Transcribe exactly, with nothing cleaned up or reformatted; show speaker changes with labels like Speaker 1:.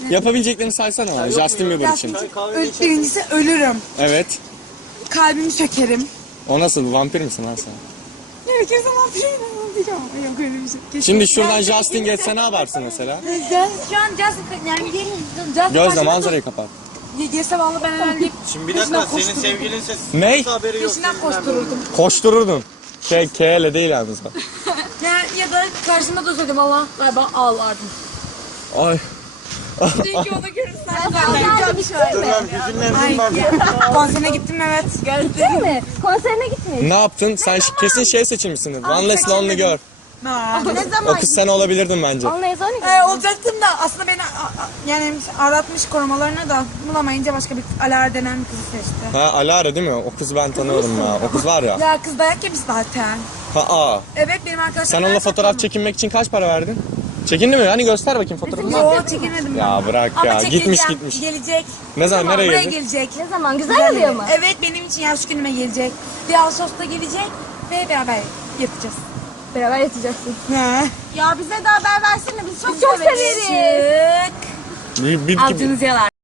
Speaker 1: Yapabileceklerini saysana bana Justin Bieber için.
Speaker 2: Öl, birincisi ölürüm.
Speaker 1: Evet.
Speaker 2: Kalbimi sökerim.
Speaker 1: O nasıl? Vampir misin lan sen?
Speaker 2: Gerekirse vampirim. Vampirim. Yok öyle bir şey. Kesin.
Speaker 1: Şimdi şuradan Justin geçse ne yaparsın mesela?
Speaker 2: Ben şu an Justin yani gelin. Justin
Speaker 1: Gözle manzarayı kapat.
Speaker 2: Geçse vallahi ben herhalde
Speaker 3: Şimdi bir dakika senin sevgilinse
Speaker 1: Ney?
Speaker 3: haberi yok.
Speaker 2: peşinden koştururdum.
Speaker 1: Koştururdun. K, K ile değil yalnız bak.
Speaker 2: Ya, ya da karşımda da söyledim Allah. Galiba ağlardım.
Speaker 1: Ay.
Speaker 2: Çünkü onu görürsen
Speaker 4: Ağlardım hiç görme.
Speaker 3: Hüzünlendim ben.
Speaker 2: konserine gittim evet.
Speaker 4: Değil mi? Konserine gitmiş.
Speaker 1: Ne yaptın? Sen ş- kesin şey seçilmişsindir. One Less Lonely Girl.
Speaker 2: Aa, ne
Speaker 1: O
Speaker 2: zaman?
Speaker 1: kız sen olabilirdin bence.
Speaker 4: Onunla yazar mı?
Speaker 2: Ee, olacaktım da aslında beni a- a- yani aratmış korumalarına da bulamayınca başka bir Alara denen bir kızı seçti.
Speaker 1: Ha Alara değil mi? O kız ben tanıyorum ya. O kız var ya.
Speaker 2: Ya kız dayak yemiş zaten.
Speaker 1: Ha aa.
Speaker 2: Evet benim arkadaşlarım.
Speaker 1: Sen onunla fotoğraf çekinmek için kaç para verdin? Çekindi mi? Hani göster bakayım fotoğrafını.
Speaker 2: Yok çekemedim.
Speaker 1: Ya bırak
Speaker 2: Ama
Speaker 1: ya.
Speaker 2: çekileceğim.
Speaker 1: Gitmiş gitmiş.
Speaker 2: Gelecek.
Speaker 1: Ne zaman
Speaker 2: Tamam,
Speaker 1: nereye
Speaker 2: buraya
Speaker 1: gelecek?
Speaker 2: gelecek.
Speaker 4: Ne zaman? Güzel oluyor mu?
Speaker 2: Evet benim için yaş günüme gelecek. Bir Ağustos'ta gelecek ve beraber yapacağız.
Speaker 4: Beraber yatacaksın.
Speaker 2: Ne?
Speaker 4: Ya bize de haber versene. Biz çok,
Speaker 2: Çok
Speaker 4: severiz.
Speaker 2: severiz.
Speaker 1: Bir, bir, bir,
Speaker 2: Aldığınız yalar.